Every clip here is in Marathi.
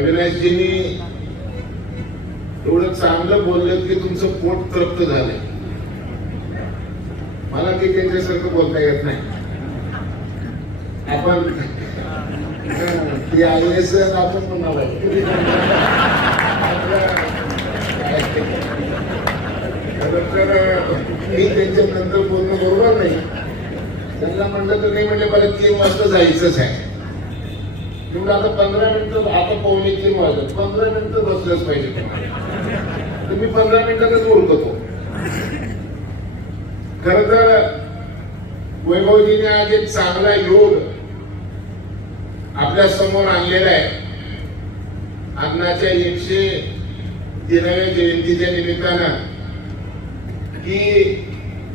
अविनाशजींनी एवढं चांगलं बोललं की तुमचं पोट तृप्त झालंय. मला ते त्यांच्यासारखं बोलता येत नाही. आपण ती आय एस आपण म्हणाला तर मी त्यांच्या नंतर बोलणं बरोबर नाही. त्यांना म्हणलं तर नाही म्हणले मला तीन वाजता जायचंच आहे. तेवढं आता पंधरा मिनिटं आता पावणे तीन वाजत पंधरा मिनिटं बसलंच पाहिजे तुम्ही पंधरा मिनिटातच बोलतो खर तर वैभवजीने आज एक चांगला योग आपल्यासमोर आणलेला आहे. अण्णाच्या एकशे तेराव्या जयंतीच्या निमित्तानं की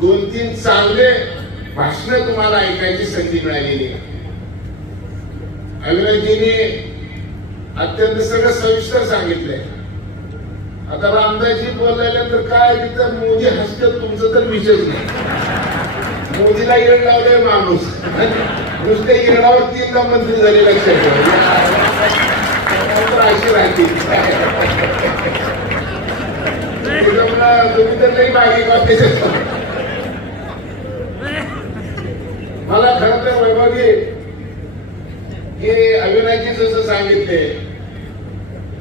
दोन तीन चांगले भाषण तुम्हाला ऐकायची संधी मिळालेली आहे. अविनाशजीने अत्यंत सगळं सविस्तर सांगितलंय. आता रामदासजी बोलल्यानंतर काय तिथं मोदी हसतात तुमचं तर विषयच नाही. मोदीला येड लावलाय माणूस. नुसते येडावर तीनदा मंत्री झाले लक्षात ठेवा अशी राहते. त्याच्यामुळं तुम्ही तर नाही मागे मला खरं तर वैभवी की अविनाशजी जसं सांगितले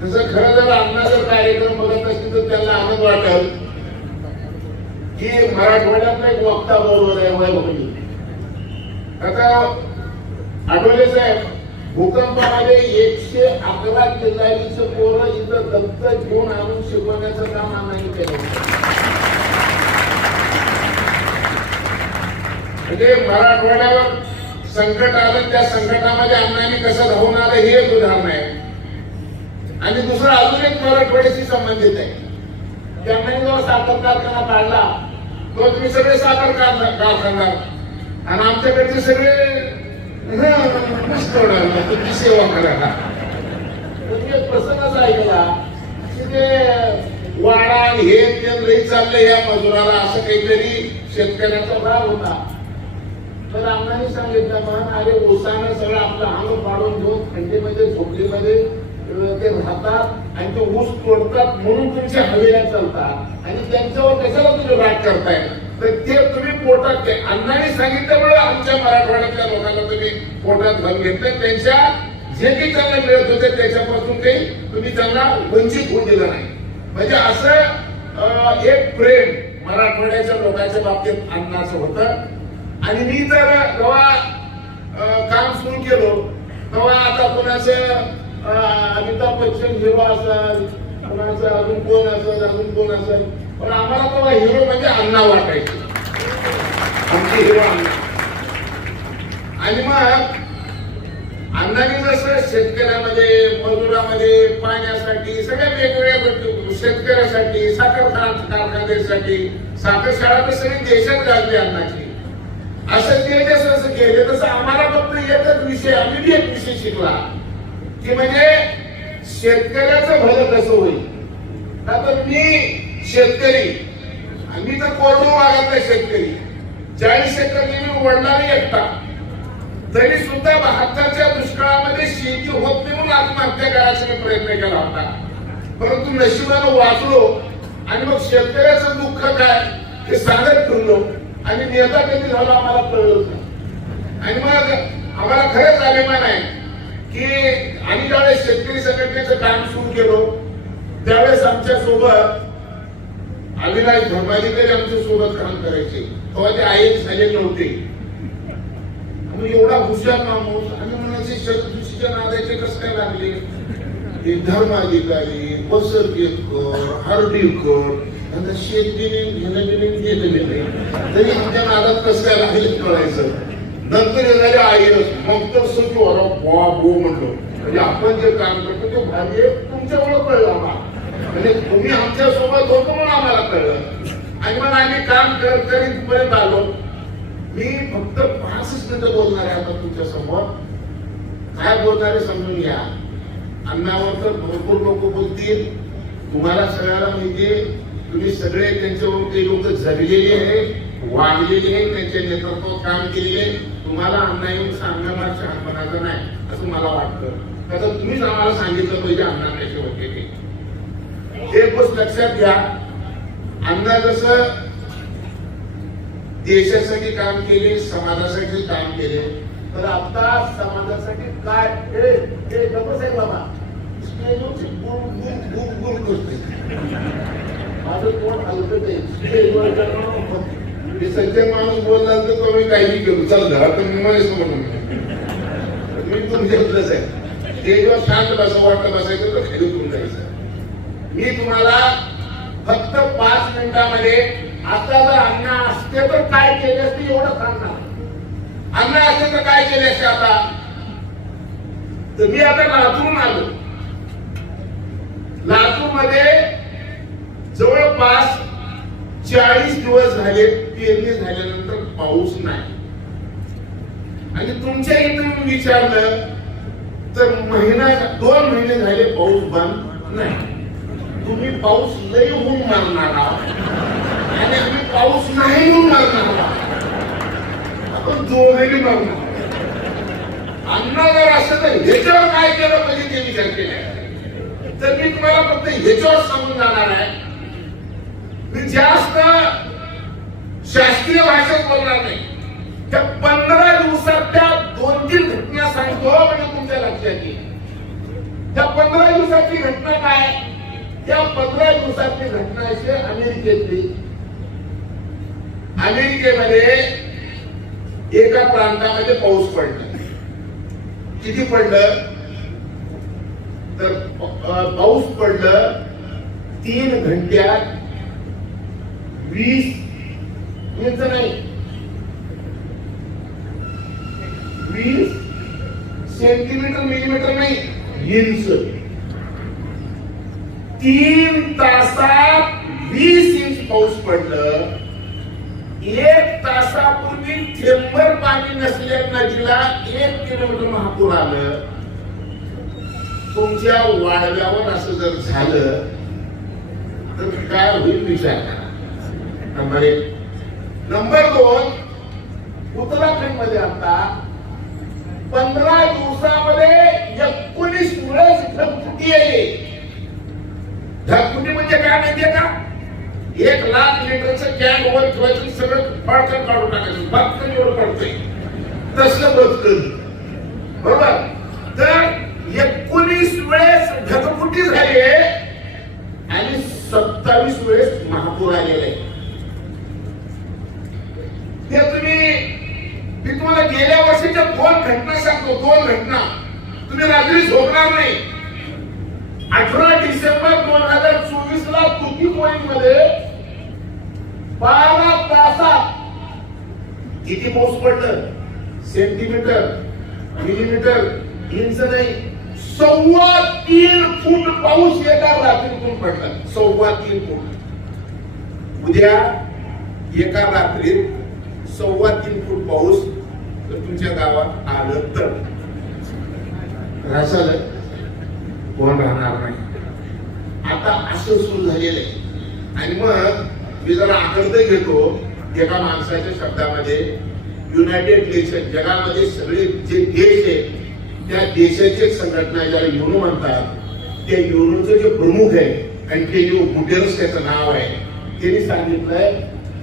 तसं खरं जर अण्णा जर कार्यक्रम बघत असतील तर त्यांना आनंद वाटेल. की मराठवाड्यातला एक वक्ता बरोबर आहे वैभवी आता आठवले साहेब भूकंपामध्ये एकशे अकरा किल्लारीचं पोरं इथं दत्त घेऊन आणून शिकवण्याचं काम अण्णांनी केलं म्हणजे मराठवाड्यावर संकट आलं त्या संकटामध्ये अण्णांनी कसं धावून आलं हे एक उदाहरण आहे. आणि दुसरं अजून एक मराठवाड्याशी संबंधित आहे. त्यांनी जो साखर कारखाना काढला तो तुम्ही सगळे साखर कारखाना- आणि आमच्याकडचे सगळे तुमची सेवा करायला. तुम्ही एक प्रसंगच ऐकला की ते वाडा हे ते लई चाललंय या मजुराला असं काहीतरी शेतकऱ्याचा भाग होता. तर अण्णांनी सांगितलं मग अरे ऊसानं सगळं आपलं अंग पाडून घेऊन थंडीमध्ये झोपडीमध्ये ते राहतात आणि ते ऊस तोडतात म्हणून तुमच्या हवेला चालतात. आणि त्यांच्यावर कशाला तुम्ही राग करताय? तर ते तुम्ही पोटात ते अण्णांनी सांगितल्यामुळे आमच्या मराठवाड्यातल्या लोकांना तुम्ही पोटात घालून घेतलं त्यांच्या जे काही त्यांना मिळत होते त्याच्यापासून ते तुम्ही त्यांना वंचित होऊन दिलं नाही. म्हणजे असं एक प्रेम मराठवाड्याच्या लोकांच्या बाबतीत अण्णाचं होतं. आणि मी तर जेव्हा काम सुरू केलो तेव्हा आता कोणाचं अमिताभ बच्चन हिरो असेल कोणाचं अजून कोण असेल अजून कोण असेल पण आम्हाला तेव्हा हिरो म्हणजे अण्णा वाटायचे. आमचे हिरो अण्णा. आणि मग अण्णांनी जसं शेतकऱ्यामध्ये मजुरामध्ये पाण्यासाठी सगळ्या वेगवेगळ्या गोष्टी शेतकऱ्यासाठी साखर कारखान्यासाठी साखर शाळा तर सगळी देशात घालते अण्णाची. असं ते जसं जसं केलं. तसं आम्हाला फक्त एकच विषय आम्ही बी एक विषय शिकला. की म्हणजे शेतकऱ्याचं भलं कसं होईल? आता मी शेतकरी. आम्ही मी तर कोरडो भागातला शेतकरी. चाळीस एकर मी वडलाही एकटा. तरी सुद्धा बहात्तरच्या दुष्काळामध्ये शेती होत नाही म्हणून आत्महत्या करायचा प्रयत्न केला होता. परंतु नशिबानं वाचलो आणि मग शेतकऱ्याचं दुःख काय? हे सांगत फिरलो आणि नेता कधी झाला आम्हाला कळलंच नाही. आणि मग आम्हाला खरंच अभिमान आहे की आम्ही ज्यावेळेस शेतकरी संघटनेचं काम सुरू केलो त्यावेळेस आमच्यासोबत अविनाश धर्माधिकारी आमच्यासोबत काम करायचे. तेव्हा ते आय झाले नव्हते आम्ही एवढा हुशार माणूस आम्ही म्हणायचे शतदुशीच्या नादाचे कसं काय लागले? हे धर्माधिकारी बसर केतकर हर्डीकर यांना शेत घेणं दिले गेलेले नाही तरी आमच्या नादात कसं काय लागेल कळायचं. नंतर येणारे आई मग तर सुखी अरे बॉ बो म्हणलो म्हणजे आपण जे काम करतो ते भाग्य तुमच्यामुळे कळलं आम्हाला. म्हणजे तुम्ही आमच्यासोबत होतो म्हणून आम्हाला कळलं. आणि मग आम्ही काम करत करीत पर्यंत आलो. मी फक्त पाचच मिनिटं बोलणार आहे आता तुमच्यासमोर. काय बोलणार आहे समजून घ्या. अन्नावर तर भरपूर लोक बोलतील. तुम्हाला सगळ्याला माहिती आहे, तुम्ही सगळे त्यांच्यावर ते लोक जगलेले आहेत वाढलेले आहेत त्यांच्या नेतृत्वात काम केलेले तुम्हाला अण्णा येऊन सांगण्याला शहाणपणाचं नाही असं मला वाटतं. त्याचं तुम्हीच आम्हाला सांगितलं पाहिजे अण्णा कसे होते ते. एक गोष्ट लक्षात घ्या. अण्णा जसं देशासाठी काम केले समाजासाठी काम केले तर आता समाजासाठी काय? हे हे बाबा. गुण गुण गुण गुण करते माझं कोण हलकत आहे सज्जन माणूस बोलला तर तो मी काही केलो चल घरात मी मनेच म्हणून मी तुमच्यातलंच आहे. जेव्हा शांत बसा वाटत बसायचं तर खाली उतरून जायचं. मी तुम्हाला फक्त पाच मिनिटामध्ये आता जर अण्णा असते तर काय केले असते एवढं सांगणार. अण्णा असते तर काय केले असते आता? तर मी आता लातूरून आलो. लातूरमध्ये जवळपास चाळीस दिवस झाले पेरणी झाल्यानंतर पाऊस नाही. आणि तुमच्या इथं मी विचारलं तर महिना दोन महिने झाले पाऊस बंद नाही. तुम्ही पाऊस लय होऊन मारणार आहात. आणि आम्ही पाऊस नाही होऊन मारणार आहोत. आपण जोराने मारणार अण्णा जर असं तर ह्याच्यावर काय केलं पाहिजे ते विचार केले. तर मी तुम्हाला फक्त ह्याच्यावर सांगून जाणार आहे. मी जास्त शास्त्रीय भाषेत बोलणार नाही. त्या पंधरा दिवसात त्या दोन तीन घटना सांगतो म्हणजे तुमच्या लक्षात येईल. त्या पंधरा दिवसाची घटना काय? त्या पंधरा दिवसाची घटना अशी अमेरिकेतली. अमेरिकेमध्ये एका प्रांतामध्ये पाऊस पडला. किती पडलं? तर पाऊस पडलं तीन घंट्यात वीस इंच नाही. वीस सेंटीमीटर मिलीमीटर नाही. इंच तीन तासात वीस इंच पाऊस पडलं. एक तासापूर्वी थेंबर पाणी नसल्या नदीला एक किलोमीटर महापूर आलं. तुमच्या वाढव्यावर असं जर झालं तर काय होईल विचार? नंबर एक. नंबर दोन उत्तराखंडमध्ये आता पंधरा दिवसामध्ये एकोणीस वेळेस ढगफुटी आहे. ढगफुटी म्हणजे काय माहितीये का? एक लाख लिटरचं कॅन वर ठेवायचं सगळं फळकन काढून टाकायचं भक्कन एवढं काढतोय तसं भक्कन बरोबर? तर एकोणीस वेळेस ढगफुटी झाली आहे आणि सत्तावीस वेळेस महापूर आलेला आहे ते तुम्ही मी तुम्हाला गेल्या वर्षीच्या दोन घटना सांगतो दोन घटना. तुम्ही रात्री झोपणार नाही. अठरा डिसेंबर दोन हजार चोवीस ला तुकी तुतीकोळी मध्ये बारा तासात किती पाऊस पडलं? सेंटीमीटर मिलीमीटर इंच नाही सव्वा तीन फूट पाऊस एका रात्रीतून पडला. सव्वा तीन फूट. उद्या एका रात्रीत सव्वा तीन फूट पाऊस तर तुमच्या गावात आलं तर. रासालं कोण राहणार नाही. आता असं सुरू झालेलं आहे. आणि मग मी जरा आनंद घेतो एका माणसाच्या शब्दामध्ये युनायटेड नेशन जगामध्ये सगळे जे देश आहेत त्या देशाची संघटना ज्याला युनो म्हणतात त्या युनोचे जे प्रमुख आहे अँटेनिओ गुटेरस त्याचं नाव आहे त्यांनी सांगितलंय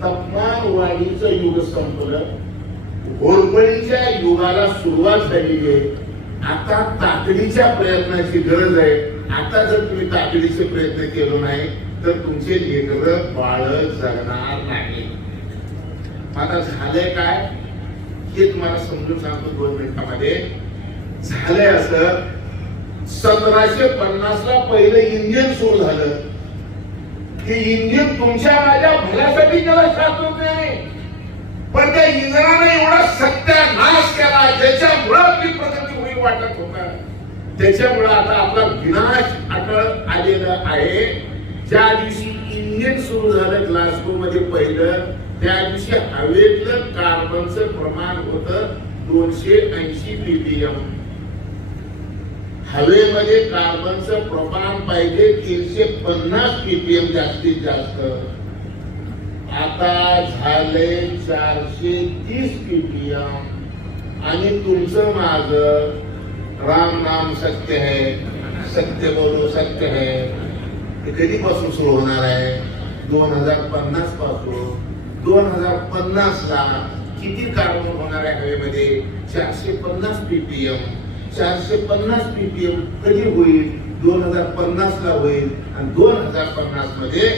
तापमान वाढीचं युग संपलं घोरपडीच्या युगाला सुरुवात झालेली आहे. आता तातडीच्या प्रयत्नाची गरज आहे. आता जर तुम्ही तातडीचे प्रयत्न केलो नाही तर तुमचे लेकर बाळ जगणार नाही. आता झालंय काय? हे तुम्हाला समजून सांगतो दोन मिनिटामध्ये. झालंय असं. सतराशे पन्नास ला पहिलं इंजिन सुरू झालं. ते इंजिन तुमच्या माझ्या भल्यासाठी केलं शास्त्रज्ञाने पण त्या इंधनाने एवढा सत्यानाश केला ज्याच्यामुळं आपली प्रगती होईल वाटत होता. त्याच्यामुळं आता आपला विनाश अटळ आलेला आहे. ज्या दिवशी इंजिन सुरू झालं ग्लासगो मध्ये पहिलं त्या दिवशी हवेतलं कार्बनचं प्रमाण होत दोनशे ऐंशी पीपीएम हवेमध्ये कार्बनचं प्रमाण पाहिजे तीनशे पन्नास पीपीएम जास्तीत जास्त. आता झाले चारशे तीस पीपीएम आणि तुमचं माझ राम नाम सत्य है सत्य बोलो सत्य है. ते कधीपासून सुरू होणार आहे? दोन हजार पन्नासपासून. दोन हजार पन्नास ला किती कार्बन होणार आहे हवेमध्ये? चारशे पन्नास पीपीएम चारशे पन्नास पीपीएम कधी होईल? दोन हजार पन्नास ला होईल. आणि दोन हजार पन्नासमध्ये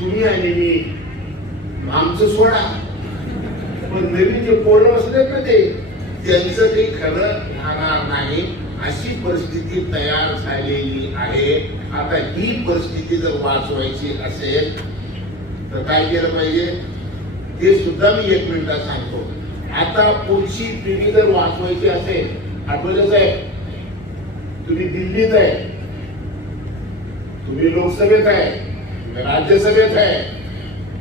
तुम्ही आलेली आमचं सोडा. पण नवीन जे पोरं असले ना ते त्यांचं ते खरं राहणार नाही. अशी परिस्थिती तयार झालेली आहे. आता ही परिस्थिती जर वाचवायची असेल तर काय केलं पाहिजे? ते सुद्धा मी एक मिनिटात सांगतो. आता पुढची पिढी जर वाचवायची असेल आठवले आहे. तुम्ही दिल्लीत आहे. तुम्ही लोकसभेत आहे. तुम्ही राज्यसभेत आहे.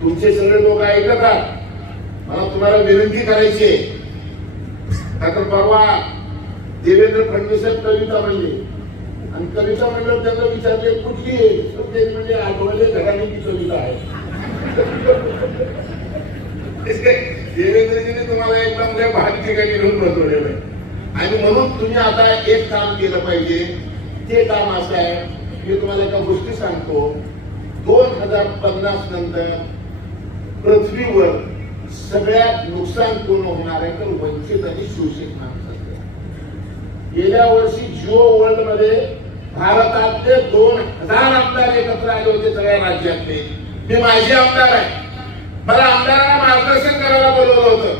तुमचे सगळे लोक ऐकतात. मला तुम्हाला विनंती करायची आहे. आता परवा देवेंद्र फडणवीस कविता म्हणले. आणि कविता म्हणलं त्यांना विचारले कुठली आहे? ते म्हणजे आठवले घराण्याची कविता आहे. देवेंद्रजीने तुम्हाला एकदम लय ठिकाणी घेऊन बसवलेलं आहे. आणि म्हणून तुम्ही आता एक काम केलं पाहिजे. ते काम असं आहे. मी तुम्हाला एका गोष्टी सांगतो. दोन हजार पन्नास नंतर पृथ्वीवर सगळ्यात नुकसान पूर्ण होणार आहे तर वंचित आणि शोषित माणसाचं गेल्या वर्षी जिओ वर्ल्डमध्ये भारतातले दोन हजार आमदार एकत्र आले होते सगळ्या राज्यातले. मी माझे आमदार आहे. मला आमदारांना मार्गदर्शन करायला बोलवलं होतं.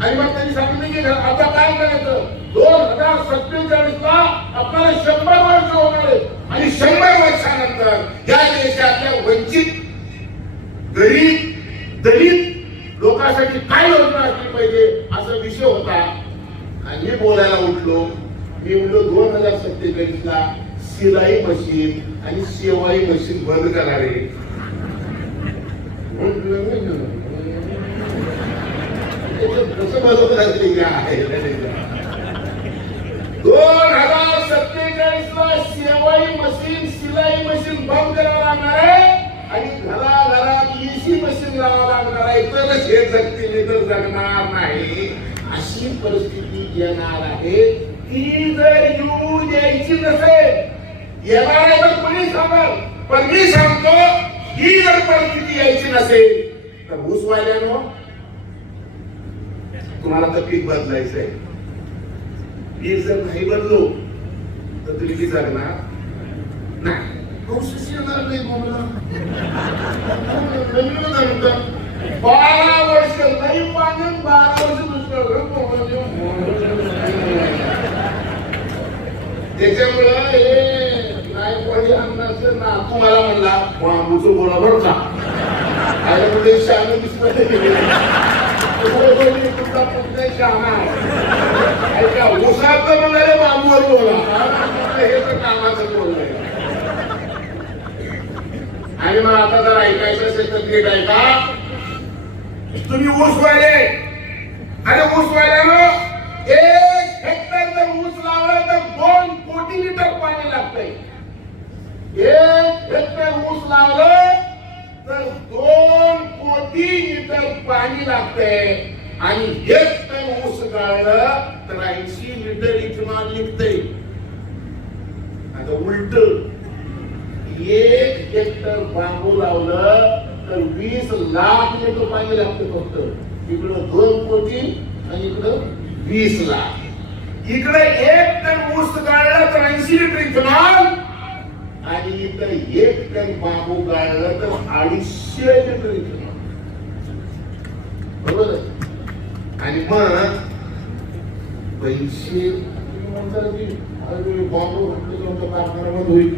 आणि मग त्यांनी सांगितलं की आता काय करायचं? दोन हजार सत्तेचाळीस आपल्याला शंभर वर्ष होणार आहे आणि शंभर वर्षानंतर या देशातल्या वंचित गरीब दलित लोकांसाठी काय योजना असली पाहिजे असा विषय होता आणि मी बोलायला उठलो. मी म्हणलो दोन हजार सत्तेचाळीस ला सिलाई मशीन आणि शेवाई मशीन बंद करा रे कसं बरोबर आहे. दोन हजार सत्तेचाळीस ला शेवाई मशीन सिलाई मशीन बंद करावं लागणार आहे आणि घराघरात एसी मशीन लावा लागणार आहे. तरच हे जगतील तर जगणार नाही. अशी परिस्थिती येणार आहे. ती जर येऊ द्यायची नसेल येणार आहे तर कोणी सांगाल पण मी सांगतो ही जर परिस्थिती यायची नसेल तर ऊसवाल्यानो तुम्हाला तर पीक बदलायचंय. पीक जर नाही बदलो तर तुम्ही किती जगणार नाही पाऊसच येणार नाही बोलला. बारा वर्ष नाही पाणी बारा वर्ष त्याच्यामुळं हे नायकवाडी अन्नाचं ना तुम्हाला म्हणला बांबूचं का? अरे म्हणजे शानू तुमचा पुढचा शहाणा ऐका उसात म्हणाले बांबूवर बोला. हे तर कामाचं बोललंय आणि मग आता जर ऐकायचं असेल तर नीट ऐका. तुम्ही ऊस वाले आणि ऊस वाल्यानं एक हेक्टर जर ऊस लावला तर दोन कोटी लिटर पाणी लागतंय. एक हेक्टर ऊस लावलं तर दोन कोटी लिटर पाणी लागतंय. आणि एक टन ऊस गाळलं तर ऐंशी लिटर इथेनॉल निघतंय. आता उलट एक हेक्टर बांबू लावलं तर वीस लाख लिटर पाणी लागतं फक्त. इकडं दोन कोटी आणि इकडं वीस लाख. इकडे एक टन ऊस गाळलं तर ऐंशी लिटर इथेनॉल आणि इथं एक टन बांबू गाळलं तर अडीचशे लिटर इथेनॉल बरोबर आणि मग पैसे. म्हणतात बांबू घातलं कारखान्यामध्ये होईल.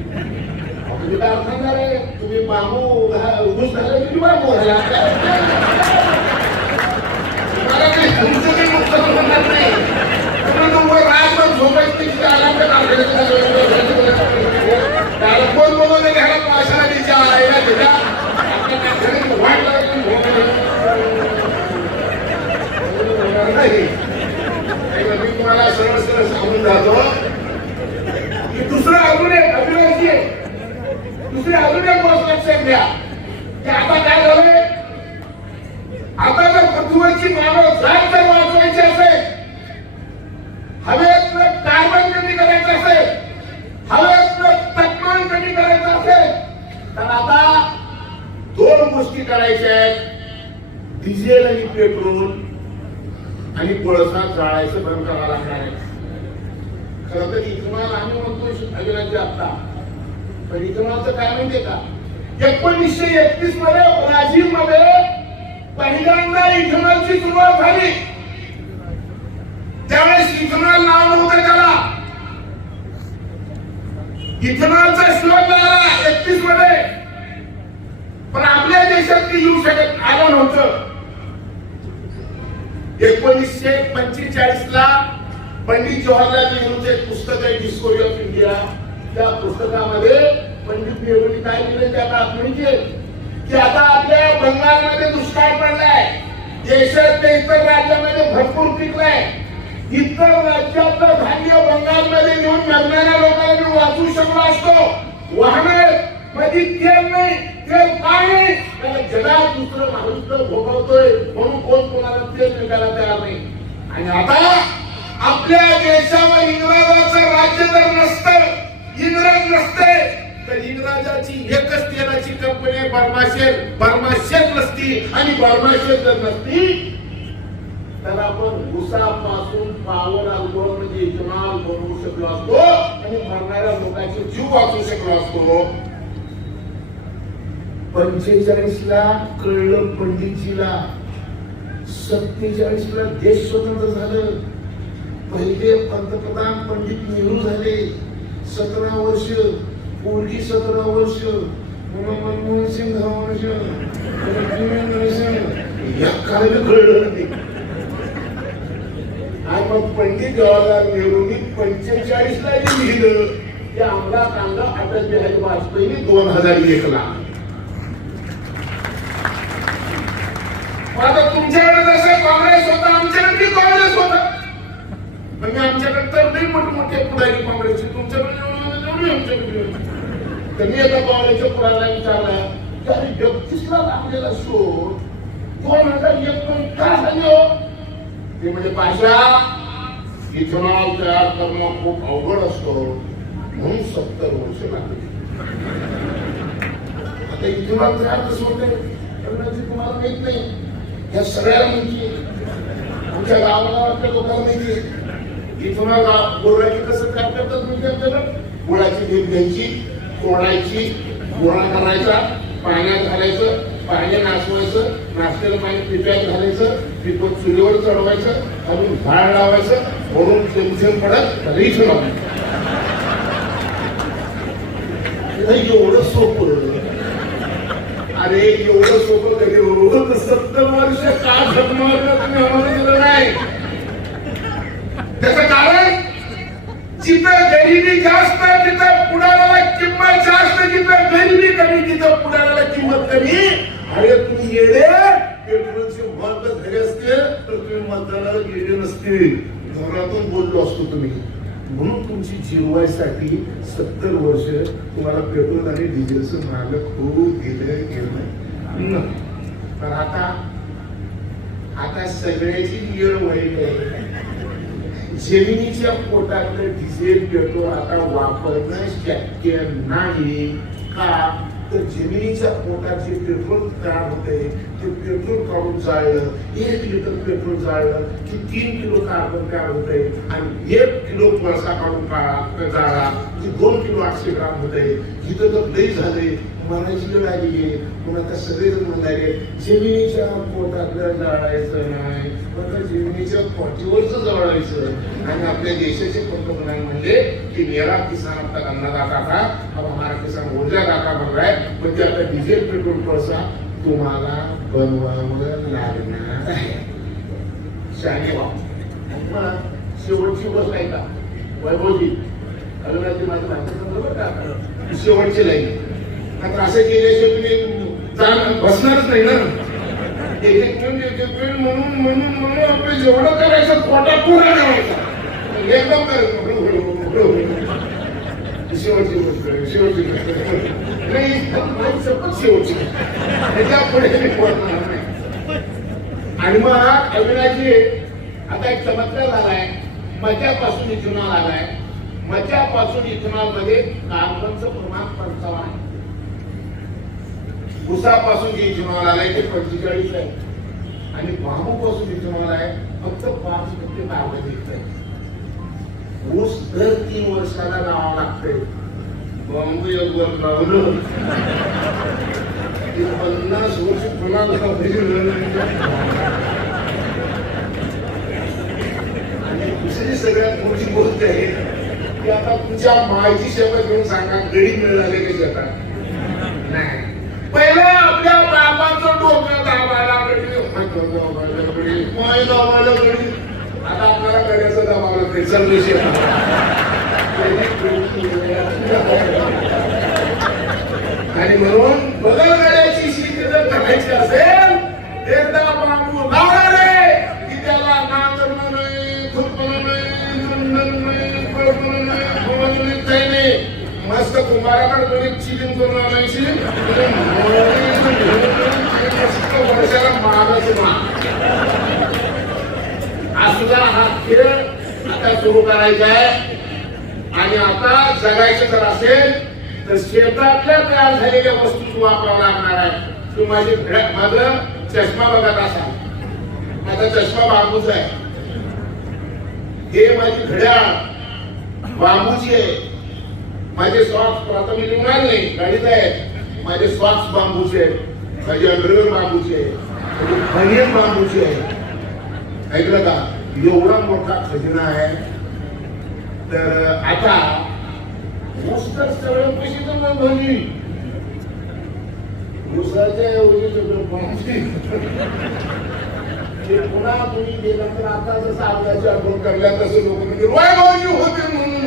तुम्ही कारखानदार आहे तुम्ही बांबू बांबू तुम्हाला काही तुमचं काही नुकसान होणार नाही. तुम्ही तुमचं झोपायचं आला तर कोण घ्यायला पाशाला तिच्या आईला तिच्या आपल्या कारखान्यात वाट लागली, झोपायला. नाही. नाही, मी तुम्हाला सरळ सरळ सांगून जातो की दुसरं अजून एक अभिनयाची आहे दुसरी अजून एक गोष्ट लक्षात घ्या की आता काय झालंय आता जर पृथ्वीची मानव जात जर वाचवायची असेल पेट्रोल आणि कोळसा जाळायचं बंद करावं लागणार आहे खरं तर इथेनॉल आम्ही म्हणतो अविनाशजी आता पण इथेनॉलचं काय माहितीये का एकोणीसशे एकतीसमध्ये ब्राझील मध्ये पहिल्यांदा इथेनॉलची सुरुवात झाली. त्यावेळेस इथेनॉल नाव नव्हतं त्याला. इथेनॉलचा शोध लागला एकतीसमध्ये. पण आपल्या देशात ते येऊ शकत आलं नव्हतं. एकोणीसशे पंचेचाळीस ला पंडित जवाहरलाल नेहरूचे पुस्तक आहे डिस्कोरी ऑफ इंडिया त्या पुस्तकामध्ये पंडित नेहरूंनी काय लिहिलं त्या काळात म्हणजे की आता आपल्या बंगालमध्ये दुष्काळ पडलाय. देशातल्या इतर राज्यामध्ये भरपूर पिकलाय इतर राज्यातलं धान्य बंगालमध्ये नेऊन मरणाऱ्या लोकांना मी वाचू शकलो असतो. वाहन कधी तेल नाही तेल काय नाही. त्याला जगात दुसरं माणूस भोगवतोय म्हणून कोण कोणाला तेल विकायला तयार नाही. आणि आता आपल्या देशावर इंग्रजाचं राज्य जर नसतं. इंग्रज नसते तर एकच तेलाची कंपनी बर्माशेल बर्माशेल नसती आणि बर्माशेल जर नसती तर आपण उसापासून पावर अल्कोहोल म्हणजे इथेनॉल बनवू शकलो असतो आणि मरणाऱ्या लोकांचे जीव वाचवू शकलो असतो. पंचेचाळीस ला कळलं पंडितजीला. सत्तेचाळीस ला देश स्वतंत्र झालं. पहिले पंतप्रधान पंडित नेहरू झाले. सतरा वर्ष पोरगी सतरा वर्ष पुन्हा मनमोहन सिंग दहा वर्ष मनमोहन सिंग या काळाला कळलं नाही. आणि मग पंडित जवाहरलाल नेहरूंनी पंचेचाळीस ला जे लिहिलं ते आमला कांदा अटल बिहारी वाजपेयी दोन हजार एक ला मग आता तुमच्याकडे जसं काँग्रेस होता आमच्याकडे काँग्रेस होता. म्हणजे आमच्याकडे तर नाही मोठे मोठे पुढारी काँग्रेसचे तुमच्याकडे एवढे- आमच्याकडे. त्यांनी एका काँग्रेसच्या पुराला विचारला की अरे जगदीशला लागलेला शोध दोन हजार एक दोन का झाले हो? ते म्हणजे पाशा इथेनॉल तयार करणं खूप अवघड असतो. म्हणून सत्तर वर्ष लागली. आता इथेनॉल तयार कसं होते तुम्हाला माहीत नाही. या सगळ्या म्हणजे तुमच्या गावाला लोकांना माहिती इथेनॉल गुळाची कसं तयार करतात म्हणजे आमच्याकडे गुळाची भीप घ्यायची. तोडायची गोळा करायचा पाण्यात घालायचं पाणी नाचवायचं नाचलेलं पाणी पिप्यात घालायचं पिपत चुलीवर चढवायचं अजून झाड लावायचं म्हणून थेंब पडत रीच लावायचं एवढं सोपं. अरे एवढं सोपं कधी होत सत्तर वर्ष का जगमावलं तुम्ही? आम्हाला दिलं नाही. त्याचं कारण जिथं गरिबी जास्त तिथं गरिबी कमी तिथं पुढाऱ्याला किंमत कमी. अरे तुम्ही येडे पेट्रोलचे भाव जर झाले असते तर तुम्ही मतदानाला गेले नसते. घरातून बोललो असतो तुम्ही. म्हणून तुमची जीवायसाठी सत्तर वर्ष तुम्हाला पेट्रोल आणि डिझेलचं मार्ग खूप गेलं गेलं तर आता आता सगळ्याची वेळ वाईट आहे. जमिनीच्या पोटातलं डिझेल पेट्रोल आता वापरणं शक्य नाही. का तर जमिनीच्या पोटात जे पेट्रोल तयार होते ते पेट्रोल काढून जाळलं एक लिटर पेट्रोल जाळलं की तीन किलो कार्बन तयार होते आणि एक किलो कोळसा काढून काढा जाळा की दोन किलो आठशे ग्राम होते इथं तर लई झाले मनाची वेळ आहे पुन्हा आता सगळेजण म्हणाले जमिनीच्या पोटातलं जाळायचं नाही फक्त जमिनीच्या पोटीवरच जळायचं. आणि आपल्या देशाचे पंतप्रधान म्हणले की मेरा किसान आपला तक अन्नदाता था अब हमारा किसान ऊर्जादाता बन रहा है म्हणजे आता डिझेल पेट्रोल कोळसा तुम्हाला बनवावं लागणार आहे. शाने बाबा शेवटची गोष्ट आहे का? वैभवजी अरुणाची माझं माहिती समजलं का? शेवटची लाईन. आता असं गेल्याशिवाय तुम्ही जाण बसणारच नाही ना. एक म्हणून म्हणून म्हणून आपलं जेवढं करायचं पोटा पुरा करायचा. एकदम करायचं शेवटची गोष्ट शेवटची गोष्ट. नाही शेवटची त्याच्या पुढे नाही. आणि मग अविनाशी आता एक चमत्कार झालाय. मध्यापासून इथून आलाय. मध्यापासून इथून मध्ये कार्बनचं प्रमाण पंचावन्न आहे. उसापासून जे इथेनॉल आलाय ते पंचेचाळीस आहे. आणि बांबूपासून इथेनॉल आहे फक्त पाच टक्के नाव येत आहे ऊस दर तीन वर्षाला लावावं लागतंय. बांबू एक लावलं. ते पन्नास वर्ष पुन्हा आणि दुसरी सगळ्यात मोठी गोष्ट आहे की आता तुमच्या मायची शपथ घेऊन सांगा गरीब मिळाले की जगात आपल्या बापाचं डोकं दाबायला गडी माय दाबायला आता आपल्याला गड्याचं दाबावं लागते सर्व आणि म्हणून बदल गड्याची शिक जर करायची असेल एकदा बांबू लावला रे. की त्याला नांगरणं नाही खुरपणं नाही मुंडन नाही पळपणं नाही खोळणं नाही काही नाही मस्त कुंभाराकडे गणित चिलिंग करून आणायची मस्त वर्षाला असला हा खेळ आता सुरू करायचा आहे. आणि आता जगायचं जर असेल तर शेतातल्या तयार झालेल्या वस्तू वापरावं लागणार आहे. तू माझी घड्या- माझं चष्मा बघत असा माझा चष्मा बांबूच आहे. हे माझी घड्याळ बांबूची आहे. माझे सॉक्स आता मी लिहून नाही गाडीत आहे माझे सॉक्स बांबूचे आहेत माझी अंडरवेअर बांबूचे आहे माझी बनियन आहे ऐकलं का एवढा मोठा खजिना आहे तर आता ऊस सगळं पैसे तर मग भरली ऊसाच्या एवढी सगळं पुन्हा तुम्ही गेल्यानंतर आता जसं आपल्याची आठवण करल्या तसं लोक म्हणजे रोय भाऊजी होते म्हणून